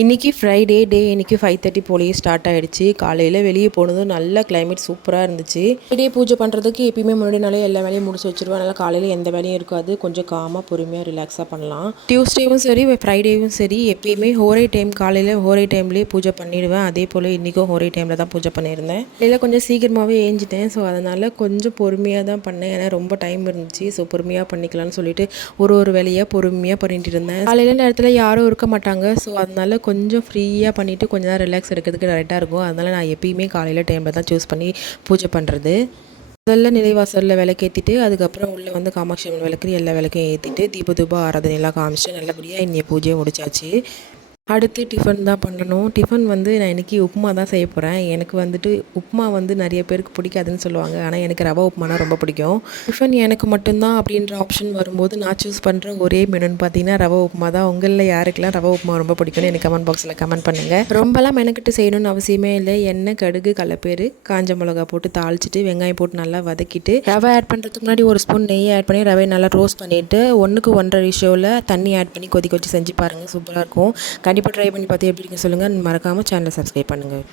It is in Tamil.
இன்றைக்கி ஃப்ரைடே இன்றைக்கி 5:30 போலேயே ஸ்டார்ட் ஆகிடுச்சு. காலையில் வெளியே போனதும் நல்ல கிளைமேட் சூப்பராக இருந்துச்சு. ஃப்ரைடே பூஜை பண்ணுறதுக்கு எப்பயுமே முன்னாடி நாளே எல்லா வேலையும் முடிச்சு வச்சுருவேன். அதனால் காலையில் எந்த வேலையும் இருக்காது. கொஞ்சம் காமாக பொறுமையாக ரிலாக்ஸாக பண்ணலாம். டியூஸ்டேவும் சரி ஃப்ரைடேவும் சரி எப்பயுமே ஹோரை டைம் காலையில் ஹோரை டைம்லேயே பூஜை பண்ணிவிடுவேன். அதே போல் இன்றைக்கும் ஹோரை டைமில் தான் பூஜை பண்ணியிருந்தேன். இதில் கொஞ்சம் சீக்கிரமாகவே ஏஞ்சிட்டேன். ஸோ அதனால் கொஞ்சம் பொறுமையாக தான் பண்ணேன். ஏன்னா ரொம்ப டைம் இருந்துச்சு. ஸோ பொறுமையாக பண்ணிக்கலாம்னு சொல்லிட்டு ஒரு வேலையாக பொறுமையாக பண்ணிட்டு இருந்தேன். காலையில் நேரத்தில் யாரும் இருக்க மாட்டாங்க. ஸோ அதனால் கொஞ்சம் ஃப்ரீயாக பண்ணிவிட்டு கொஞ்சம் நேரம் ரிலாக்ஸ் எடுக்கிறதுக்கு கரெக்டாக இருக்கும். அதனால் நான் எப்பயுமே காலையில் டைமில் தான் சூஸ் பண்ணி பூஜை பண்ணுறது. முதல்ல நிலைவாசலில் விளக்கேற்றிட்டு அதுக்கப்புறம் உள்ளே வந்து காமாட்சி அம்மன் விளக்கு எல்லா விளக்கையும் ஏற்றிட்டு தீப ஆராதனையெல்லாம் காமிச்சிட்டு நல்லபடியாக இன்னைய பூஜையை முடிச்சாச்சு. அடுத்து டிஃபன் தான் பண்ணணும். டிஃபன் வந்து நான் இன்றைக்கி உப்புமா தான் செய்ய போகிறேன். எனக்கு வந்துட்டு உப்புமா வந்து நிறைய பேருக்கு பிடிக்காதுன்னு சொல்லுவாங்க. ஆனால் எனக்கு ரவை உப்புமானா ரொம்ப பிடிக்கும். டிஃபன் எனக்கு மட்டும்தான் அப்படின்ற ஆப்ஷன் வரும்போது நான் சூஸ் பண்ணுற ஒரே மெனுன்னு பார்த்தீங்கன்னா ரவை உப்புமா தான். உங்களில் யாருக்கெல்லாம் ரவை உப்புமா ரொம்ப பிடிக்கும்னு எனக்கு கமெண்ட் பாக்ஸில் கமெண்ட் பண்ணுங்கள். ரொம்பலாம் மெனக்கிட்டு செய்யணும்னு அவசியமே இல்லை. எண்ணெய், கடுகு, கடலப்பயிறு, காஞ்ச மிளகா போட்டு தாளிச்சிட்டு வெங்காயம் போட்டு நல்லா வதக்கிட்டு ரவை ஆட் பண்ணுறதுக்கு முன்னாடி ஒரு ஸ்பூன் நெய் ஆட் பண்ணி ரவை நல்லா ரோஸ்ட் பண்ணிவிட்டு 1:1.5 ரேஷியோவில் தண்ணி ஆட் பண்ணி கொதிக்க வச்சு செஞ்சு பாருங்கள். சூப்பராக இருக்கும். கண்டிப்பாக ட்ரை பண்ணி பார்த்து எப்படி இருக்குன்னு சொல்லுங்கள். மறக்காமல் சேனலை சப்ஸ்கிரைப் பண்ணுங்கள்.